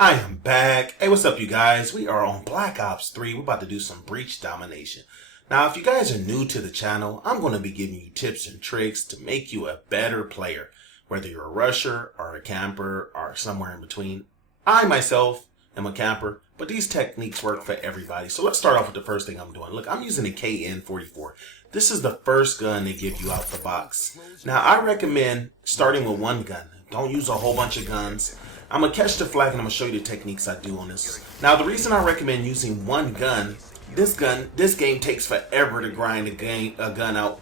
I am back. Hey, what's up, you guys? We are on Black Ops 3. We're about to do some breach domination. Now, if you guys are new to the channel, I'm going to be giving you tips and tricks to make you a better player, whether you're a rusher or a camper or somewhere in between. I, myself, am a camper, but these techniques work for everybody. So let's start off with the first thing I'm doing. Look, I'm using a KN-44. This is the first gun they give you out the box. Now, I recommend starting with one gun. Don't use a whole bunch of guns. I'm going to catch the flag and I'm going to show you the techniques I do on this. Now, the reason I recommend using one gun, this game takes forever to grind a gun out.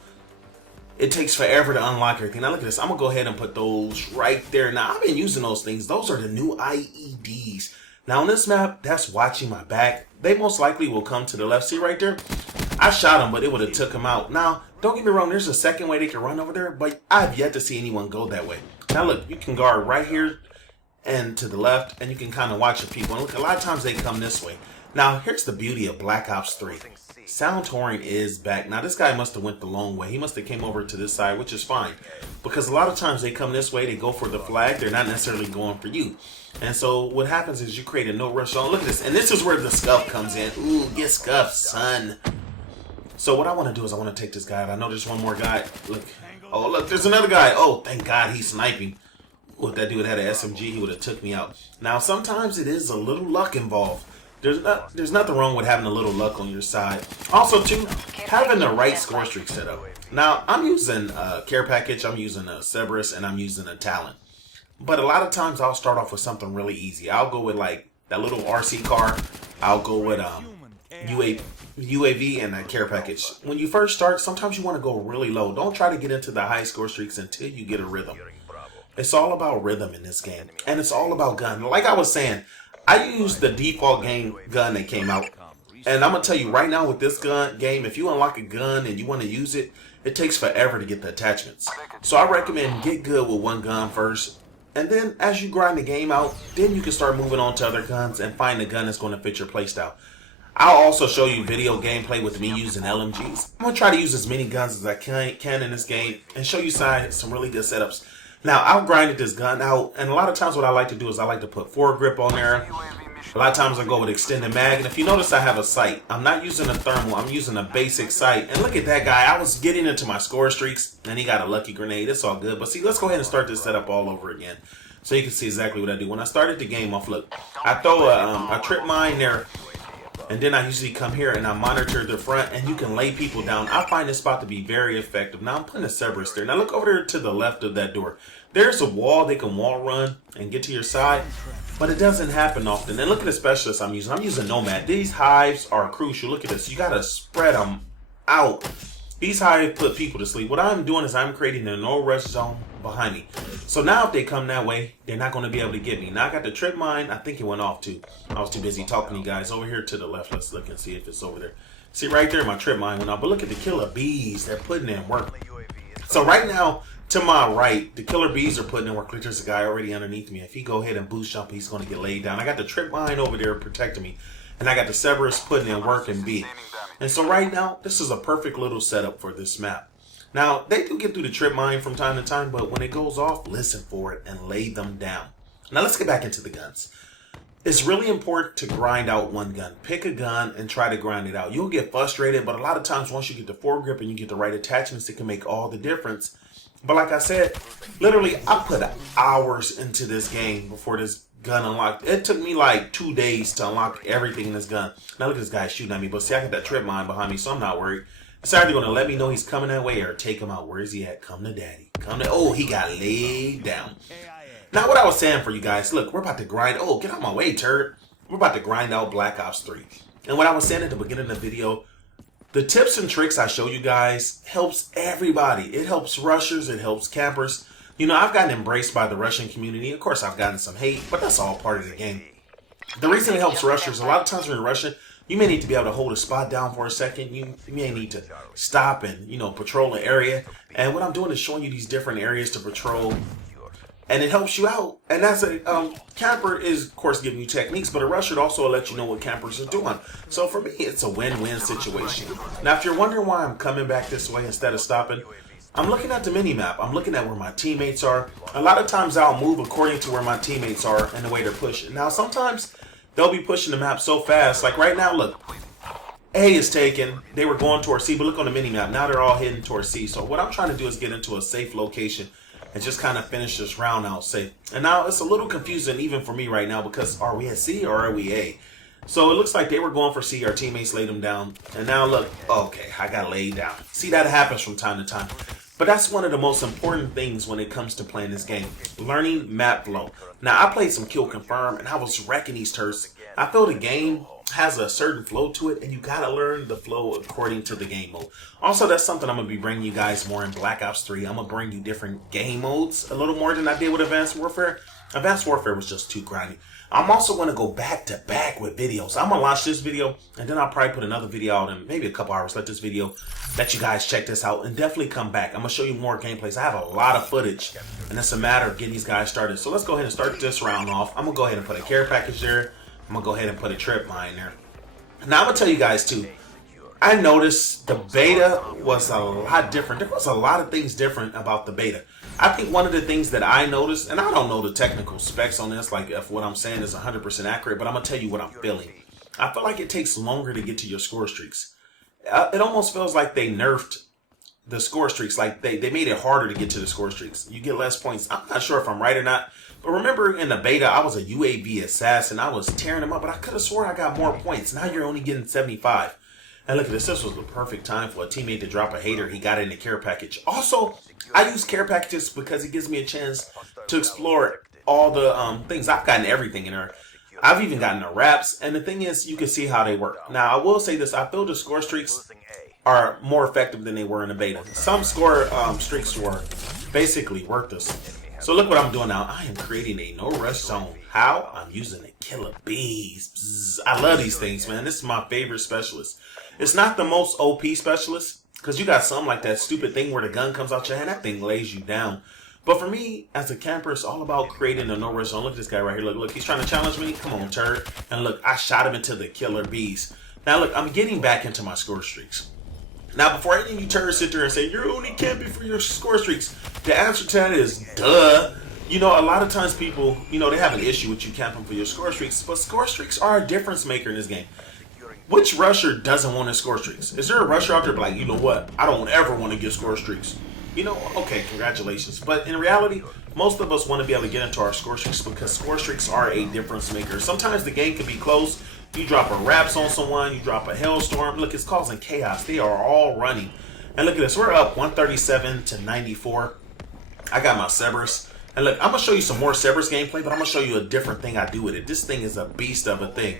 It takes forever to unlock everything. Now, look at this. I'm going to go ahead and put those right there. Now, I've been using those things. Those are the new IEDs. Now, on this map, that's watching my back. They most likely will come to the left. See right there? I shot him, but it would have took him out. Now, don't get me wrong. There's a second way they can run over there, but I've yet to see anyone go that way. Now, look. You can guard right here and to the left, and you can kind of watch the people. And look, a lot of times they come this way. Now, here's the beauty of Black Ops 3. Sound touring is back. Now, this guy must have went the long way. He must have came over to this side, which is fine. Because a lot of times they come this way, they go for the flag. They're not necessarily going for you. And so what happens is you create a no-rush zone. Look at this. And this is where the Scuf comes in. Ooh, get scuffed, son. So what I want to do is I want to take this guy out. I know there's one more guy. Look. Oh, look, there's another guy. Oh, thank God he's sniping. If that dude had an SMG, he would have took me out. Now, sometimes it is a little luck involved. There's nothing wrong with having a little luck on your side. Also, too, having the right score streak set up. Now, I'm using a care package, I'm using a Cerberus, and I'm using a Talon. But a lot of times I'll start off with something really easy. I'll go with like that little RC car. I'll go with UAV and a care package. When you first start, sometimes you want to go really low. Don't try to get into the high score streaks until you get a rhythm. It's all about rhythm in this game, and it's all about gun. Like I was saying, I used the default game gun that came out, and I'm gonna tell you right now with this game, if you unlock a gun and you want to use it, it takes forever to get the attachments. So I recommend get good with one gun first, and then as you grind the game out, then you can start moving on to other guns and find a gun that's going to fit your playstyle. I'll also show you video gameplay with me using LMGs. I'm gonna try to use as many guns as I can in this game and show you some really good setups. Now, I've grinded this gun out, and a lot of times what I like to do is I like to put foregrip on there. A lot of times I go with extended mag, and if you notice I have a sight. I'm not using a thermal, I'm using a basic sight. And look at that guy, I was getting into my score streaks, and he got a lucky grenade. It's all good. But see, let's go ahead and start this setup all over again, so you can see exactly what I do. When I started the game off, look, I throw a trip mine there, and then I usually come here and I monitor the front, and you can lay people down. I find this spot to be very effective. Now I'm putting a Cerberus there. Now look over there to the left of that door. There's a wall. They can wall run and get to your side, but it doesn't happen often. And look at the specialist I'm using. I'm using Nomad. These hives are crucial. Look at this. You got to spread them out. These hives put people to sleep. What I'm doing is I'm creating a no-rush zone behind me. So now if they come that way, they're not going to be able to get me. Now I got the trip mine. I think it went off too. I was too busy talking to you guys. Over here to the left, let's look and see if it's over there. See right there, my trip mine went off. But look at the killer bees. They're putting in work. So right now, to my right, the killer bees are putting in work. Look, there's a guy already underneath me. If he go ahead and boost jump, he's going to get laid down. I got the trip mine over there protecting me. And I got the Cerberus putting in work and B. And so right now, this is a perfect little setup for this map. Now, they do get through the trip mine from time to time, but when it goes off, listen for it and lay them down. Now, let's get back into the guns. It's really important to grind out one gun. Pick a gun and try to grind it out. You'll get frustrated, but a lot of times once you get the foregrip and you get the right attachments, it can make all the difference. But like I said, literally, I put hours into this game before this gun unlocked. It took me like 2 days to unlock everything in this gun. Now look at this guy shooting at me, but see, I got that trip mine behind me, so I'm not worried. It's either going to let me know he's coming that way or take him out. Where is he at? Come to daddy. Come to... Oh, he got laid down. Now, what I was saying for you guys, look, we're about to grind... Oh, get out of my way, turd. We're about to grind out Black Ops 3. And what I was saying at the beginning of the video, the tips and tricks I show you guys helps everybody. It helps rushers. It helps campers. You know, I've gotten embraced by the Russian community. Of course, I've gotten some hate, but that's all part of the game. The reason it helps rushers, a lot of times when you're Russian, you may need to be able to hold a spot down for a second. You may need to stop and, patrol an area. And what I'm doing is showing you these different areas to patrol. And it helps you out. And as a camper is, of course, giving you techniques, but a rusher also will let you know what campers are doing. So for me, it's a win-win situation. Now, if you're wondering why I'm coming back this way instead of stopping, I'm looking at the mini-map. I'm looking at where my teammates are. A lot of times I'll move according to where my teammates are and the way they're pushing. Now, sometimes they'll be pushing the map so fast. Like right now, look. A is taken. They were going towards C, but look on the mini-map. Now they're all heading towards C. So what I'm trying to do is get into a safe location and just kind of finish this round out safe. And now it's a little confusing even for me right now because are we at C or are we A? So it looks like they were going for C. Our teammates laid them down. And now look, okay, I got laid down. See, that happens from time to time. But that's one of the most important things when it comes to playing this game. Learning map flow. Now, I played some kill confirm and I was wrecking these turrets. I feel the game has a certain flow to it and you gotta learn the flow according to the game mode. Also, that's something I'm gonna be bringing you guys more in Black Ops 3. I'm gonna bring you different game modes a little more than I did with Advanced Warfare. Advanced Warfare was just too grindy. I'm also going to go back to back with videos. I'm going to launch this video and then I'll probably put another video out in maybe a couple hours. Let this video, let you guys check this out and definitely come back. I'm going to show you more gameplays. I have a lot of footage and it's a matter of getting these guys started. So let's go ahead and start this round off. I'm going to go ahead and put a care package there. I'm going to go ahead and put a trip mine there. Now I'm going to tell you guys too, I noticed the beta was a lot different. There was a lot of things different about the beta. I think one of the things that I noticed, and I don't know the technical specs on this, like if what I'm saying is 100% accurate, but I'm going to tell you what I'm feeling. I feel like it takes longer to get to your score streaks. It almost feels like they nerfed the score streaks. Like they made it harder to get to the score streaks. You get less points. I'm not sure if I'm right or not. But remember in the beta, I was a UAV assassin. I was tearing them up, but I could have sworn I got more points. Now you're only getting 75. And look at this. This was the perfect time for a teammate to drop a hater. He got in the care package. Also, I use care packages because it gives me a chance to explore all the things. I've gotten everything in there. I've even gotten the wraps. And the thing is, you can see how they work. Now, I will say this. I feel the score streaks are more effective than they were in the beta. Some score streaks were basically worthless. So look what I'm doing now. I am creating a no rush zone. How? I'm using a killer bees. Bzz. I love these things, man. This is my favorite specialist. It's not the most OP specialist because you got some like that stupid thing where the gun comes out your hand. That thing lays you down. But for me, as a camper, it's all about creating a no rush zone. Look at this guy right here. Look, he's trying to challenge me. Come on, turd. And look, I shot him into the killer bees. Now look, I'm getting back into my score streaks. Now, before any of you turds sit there and say, you're only camping for your score streaks, the answer to that is, duh. You know, a lot of times people, you know, they have an issue with you camping for your score streaks, but score streaks are a difference maker in this game. Which rusher doesn't want to score streaks? Is there a rusher out there like, you know what, I don't ever want to get score streaks? You know, okay, congratulations. But in reality, most of us want to be able to get into our score streaks because score streaks are a difference maker. Sometimes the game can be close. You drop a wraps on someone, you drop a hailstorm. Look, it's causing chaos. They are all running. And look at this. We're up 137 to 94. I got my Cerberus. And look, I'm going to show you some more Cerberus gameplay, but I'm going to show you a different thing I do with it. This thing is a beast of a thing.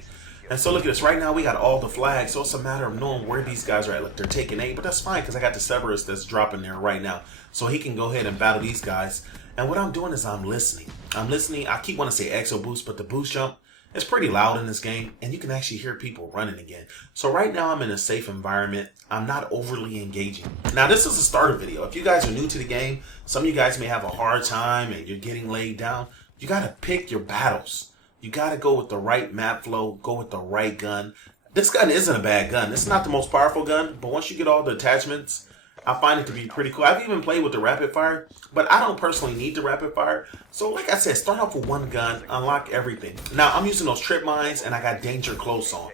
And so look at this. Right now, we got all the flags. So it's a matter of knowing where these guys are at. Look, they're taking A, but that's fine because I got the Cerberus that's dropping there right now. So he can go ahead and battle these guys. And what I'm doing is I'm listening. I keep wanting to say exo boost, but the boost jump, it's pretty loud in this game, and you can actually hear people running again. So right now I'm in a safe environment. I'm not overly engaging. Now this is a starter video. If you guys are new to the game, some of you guys may have a hard time and you're getting laid down. You got to pick your battles. You got to go with the right map flow, go with the right gun. This gun isn't a bad gun. It's not the most powerful gun, but once you get all the attachments, I find it to be pretty cool. I've even played with the rapid fire, but I don't personally need the rapid fire. So like I said, start off with one gun, unlock everything. Now I'm using those trip mines and I got danger close on.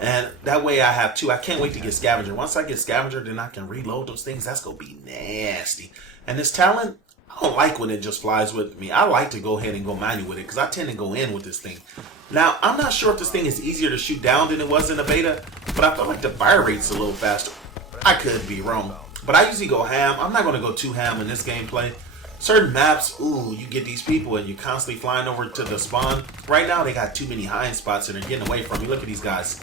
And that way I have two. I can't wait to get scavenger. Once I get scavenger, then I can reload those things. That's going to be nasty. And this talent, I don't like when it just flies with me. I like to go ahead and go manual with it because I tend to go in with this thing. Now, I'm not sure if this thing is easier to shoot down than it was in the beta, but I feel like the fire rate's a little faster. I could be wrong. But I usually go ham. I'm not going to go too ham in this gameplay. Certain maps, ooh, you get these people and you're constantly flying over to the spawn. Right now, they got too many hiding spots and they're getting away from me. Look at these guys.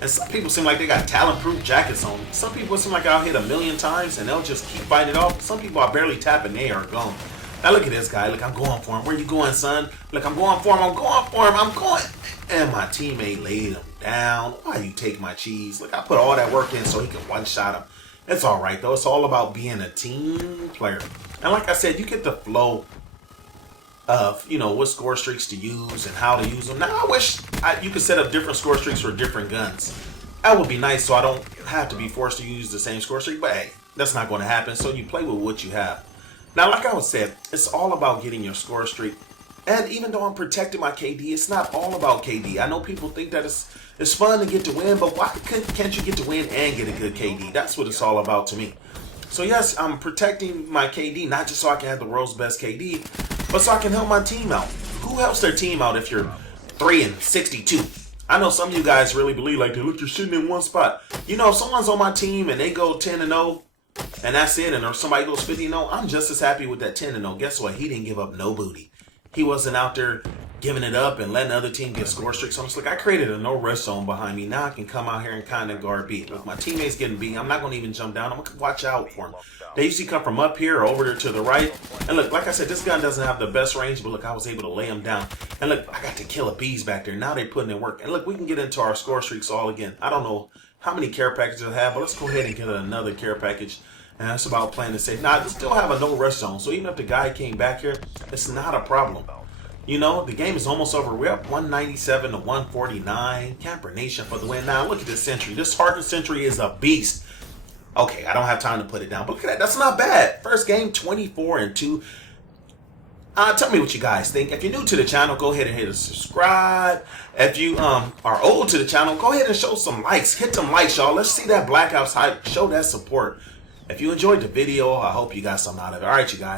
And some people seem like they got talent-proof jackets on. Some people seem like I'll hit 1,000,000 times and they'll just keep fighting it off. Some people I barely tap and they are gone. Now look at this guy. Look, I'm going for him. Where you going, son? Look, I'm going for him. I'm going for him. I'm going. And my teammate laid him down. Why you take my cheese? Look, I put all that work in so he can one-shot him. It's all right, though. It's all about being a team player. And like I said, you get the flow of, you know, what score streaks to use and how to use them. Now, I wish you could set up different score streaks for different guns. That would be nice so I don't have to be forced to use the same score streak. But hey, That's not going to happen. So you play with what you have. Now, like I was said, it's all about getting your score streak. And even though I'm protecting my KD, it's not all about KD. I know people think that it's fun to get to win, but why can't you get to win and get a good KD? That's what it's all about to me. So yes, I'm protecting my KD, not just so I can have the world's best KD, but so I can help my team out. Who helps their team out if you're 3-62? I know some of you guys really believe like, look, you're sitting in one spot. You know, if someone's on my team and they go 10-0, and that's it, and or somebody goes 50-0, I'm just as happy with that 10-0. Guess what? He didn't give up no booty. He wasn't out there giving it up and letting the other team get score streaks. So I'm just like, I created a no rest zone behind me. Now I can come out here and kind of guard beat. If my teammates getting beat, I'm not going to even jump down. I'm going to watch out for them. They usually come from up here or over there to the right. And look, like I said, this gun doesn't have the best range, but look, I was able to lay him down. And look, I got to kill a bees back there. Now they're putting in work. And look, we can get into our score streaks all again. I don't know how many care packages I have, but let's go ahead and get another care package. And that's about playing it safe. Now, I still have a no rest zone. So even if the guy came back here, it's not a problem. You know, the game is almost over. We're up 197 to 149. Campernation for the win. Now, look at this Sentry. This hardened Sentry is a beast. Okay, I don't have time to put it down. But look at that. That's not bad. First game, 24-2. Tell me what you guys think. If you're new to the channel, go ahead and hit a subscribe. If you are old to the channel, go ahead and show some likes. Hit them likes, y'all. Let's see that Black Ops hype. Show that support. If you enjoyed the video, I hope you got something out of it. All right, you guys.